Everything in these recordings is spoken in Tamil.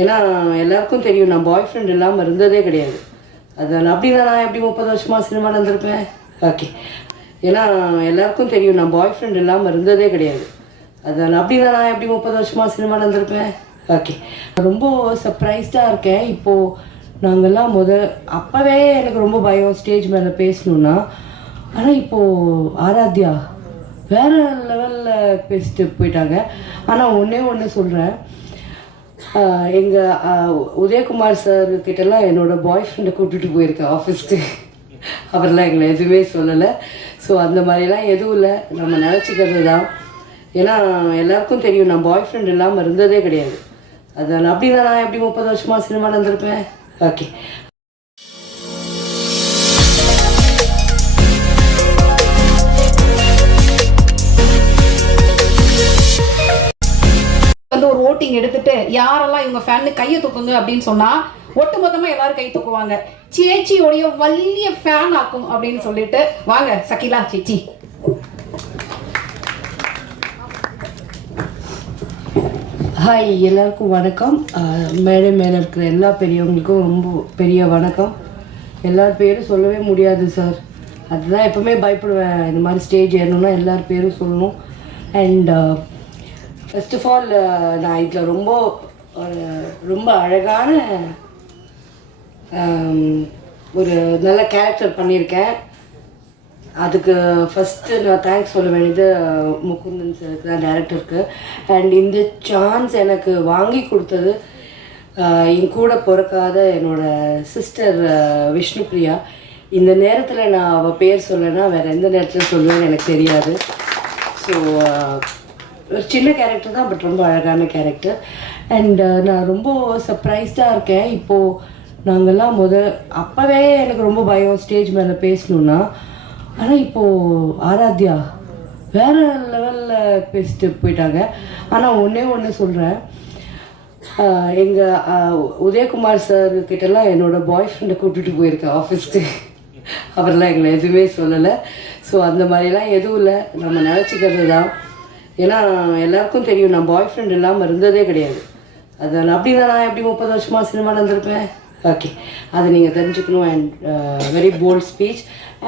ஏன்னா எல்லாருக்கும் தெரியும் நான் பாய் ஃப்ரெண்ட் இல்லாமல் இருந்ததே கிடையாது. அதனால் அப்படின்னா நான் எப்படி 30 வருஷமாக சினிமாவில் இருந்திருப்பேன்? ஓகே. ஏன்னா எல்லாருக்கும் தெரியும் நான் பாய் ஃப்ரெண்ட் இல்லாமல் இருந்ததே கிடையாது. அதனால் அப்படின்னா நான் எப்படி 30 வருஷமாக சினிமாவில் இருந்திருப்பேன்? ஓகே. ரொம்ப சர்ப்ரைஸ்டாக இருக்கேன். இப்போது நாங்கள்லாம் அப்போவே எனக்கு ரொம்ப பயம் ஸ்டேஜ் மேலே பேசணுன்னா. ஆனால் இப்போது ஆராத்யா வேறு லெவலில் பேசிட்டு போயிட்டாங்க. ஆனால் ஒன்று சொல்கிறேன், எங்கள் உதயகுமார் சார் கிட்டலாம் என்னோடய பாய் ஃப்ரெண்டை கூப்பிட்டுட்டு போயிருக்கேன் ஆஃபீஸ்க்கு. அவரெல்லாம் எங்களை எதுவுமே சொல்லலை. ஸோ அந்த மாதிரிலாம் எதுவும் இல்லை, நம்ம நினச்சிக்கிறது தான். ஏன்னா எல்லாருக்கும் தெரியும் நான் பாய் ஃப்ரெண்ட் இல்லாமல் இருந்ததே கிடையாது. அதனால் அப்படின்னா நான் எப்படி 30 வருஷமாக சினிமாவில் இருந்திருப்பேன்? ஓகே. ஒரு ஓட்டிங் எடுத்துட்டு யாரெல்லாம் இவங்க ஃபேன்னு கையை தூக்குங்க அப்படின்னு சொன்னா ஒட்டுமொத்தமா எல்லாரும் கை தூக்குவாங்க. சேச்சியோடைய வலிய ஃபேன் ஆக்கும் அப்படின்னு சொல்லிட்டு வாங்க சகிலா சேச்சி. ஹாய், எல்லாருக்கும் வணக்கம். மேலே இருக்கிற எல்லா பெரியவங்களுக்கும் ரொம்ப பெரிய வணக்கம். எல்லார் பேரும் சொல்லவே முடியாது சார், அதுதான் எப்பவுமே பயப்படுவேன். இந்த மாதிரி ஸ்டேஜ் ஏறணும்னா எல்லார் பேரும் சொல்லணும். அண்ட் ஃபர்ஸ்ட் ஆஃப் ஆல் நான் இதில் ரொம்ப அழகான ஒரு நல்ல கேரக்டர் பண்ணியிருக்கேன். அதுக்கு ஃபஸ்ட்டு நான் தேங்க்ஸ் சொல்ல வேண்டியது முகுந்தன் சாருக்கு தான், டேரக்டருக்கு. அண்ட் இந்த சான்ஸ் எனக்கு வாங்கி கொடுத்தது என் கூட பிறக்காத என்னோடய சிஸ்டர் விஷ்ணுப்ரியா. இந்த நேரத்தில் நான் அவள் பேர் சொல்லலைன்னா வேறு எந்த நேரத்தில் சொல்லுவேன்னு எனக்கு தெரியாது. ஸோ ஒரு சின்ன கேரக்டர் தான், பட் ரொம்ப அழகான கேரக்டர். அண்ட் நான் ரொம்ப சர்ப்ரைஸ்டாக இருக்கேன். இப்போது நாங்கள்லாம் அப்போவே எனக்கு ரொம்ப பயம் ஸ்டேஜ் மேலே பேசணுன்னா. ஆனால் இப்போது ஆராத்யா வேறு லெவலில் பேசிட்டு போயிட்டாங்க. ஆனால் ஒன்று சொல்கிறேன், எங்கள் உதயகுமார் சார் கிட்டலாம் என்னோடய பாய் ஃப்ரெண்டை கூப்பிட்டுட்டு போயிருக்கேன் ஆஃபீஸ்க்கு. அவரெல்லாம் எங்களை எதுவுமே சொல்லலை. ஸோ அந்த மாதிரிலாம் எதுவும் இல்லை, நம்ம நினச்சிக்கிறது தான். ஏன்னா எல்லாருக்கும் தெரியும் நான் பாய் ஃப்ரெண்ட் இல்லாமல் இருந்ததே கிடையாது. அதனால் அப்படின்னா நான் எப்படி 30 வருஷமாக சினிமாவில் இருந்திருப்பேன்? ஓகே, அதை நீங்கள் தெரிஞ்சுக்கணும். And very bold speech.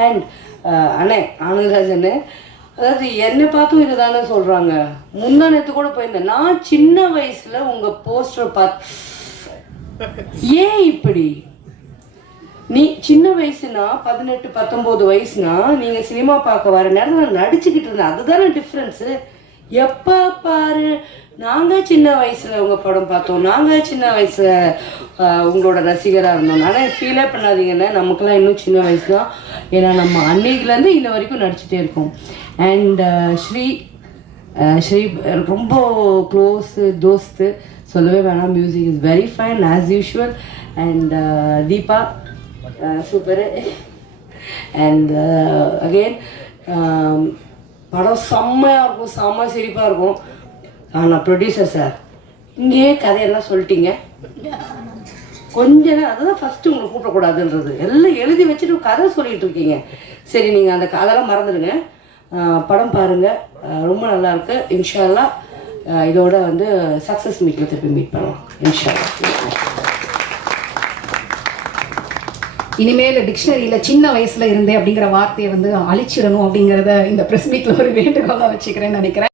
And அண்ணே ஆனந்தராஜ் அண்ணே, அதாவது என்னை பார்த்தும் இதை தானே சொல்கிறாங்க. முந்தா நேற்று கூட போயிருந்தேன். நான் சின்ன வயசில் உங்கள் போஸ்டர் ஏன் இப்படி நீ சின்ன வயசுனா 18 19 வயசுனா நீங்கள் சினிமா பார்க்க வர நேரத்தில் நான் நடிச்சுக்கிட்டு இருந்தேன். அதுதானே டிஃப்ரென்ஸு. எப்போ பாரு நாங்கள் சின்ன வயசில் உங்கள் படம் பார்த்தோம், நாங்கள் சின்ன வயசில் உங்களோட ரசிகராக இருந்தோம். ஆனால் ஃபீலே பண்ணாதீங்கன்னு, நமக்குலாம் இன்னும் சின்ன வயசு தான். ஏன்னா நம்ம அன்னைக்குலேருந்து இன்ன வரைக்கும் நடிச்சுட்டே இருக்கோம். அண்ட் ஸ்ரீ ரொம்ப க்ளோஸு தோஸ்து, சொல்லவே வேணாம். Music is very fine as usual. And Deepa super. And again படம் செம்மையாக இருக்கும், செம்ம சிரிப்பாக இருக்கும். ஆனால் ப்ரொடியூசர் சார் இங்கேயே கதையெல்லாம் சொல்லிட்டீங்க. கொஞ்ச நேரம் அதுதான் ஃபஸ்ட்டு உங்களை கூப்பிடக்கூடாதுன்றது. எல்லாம் எழுதி வச்சுட்டு கதை சொல்லிகிட்டு இருக்கீங்க. சரி, நீங்கள் அந்த அதெல்லாம் மறந்துடுங்க. படம் பாருங்கள், ரொம்ப நல்லாயிருக்கு. இன்ஷா அல்லாஹ் இதோட சக்ஸஸ் மீட்டில் திருப்பி மீட் பண்ணலாம் இன்ஷா அல்லாஹ். இனிமேல் டிக்ஷனரியில் சின்ன வயசுல இருந்தே அப்படிங்கிற வார்த்தையை அழிச்சிடணும் அப்படிங்கிறத இந்த ப்ரெஸ் மீட்டில் ஒரு வேண்டுகோளாக வச்சுக்கிறேன்னு நினைக்கிறேன்.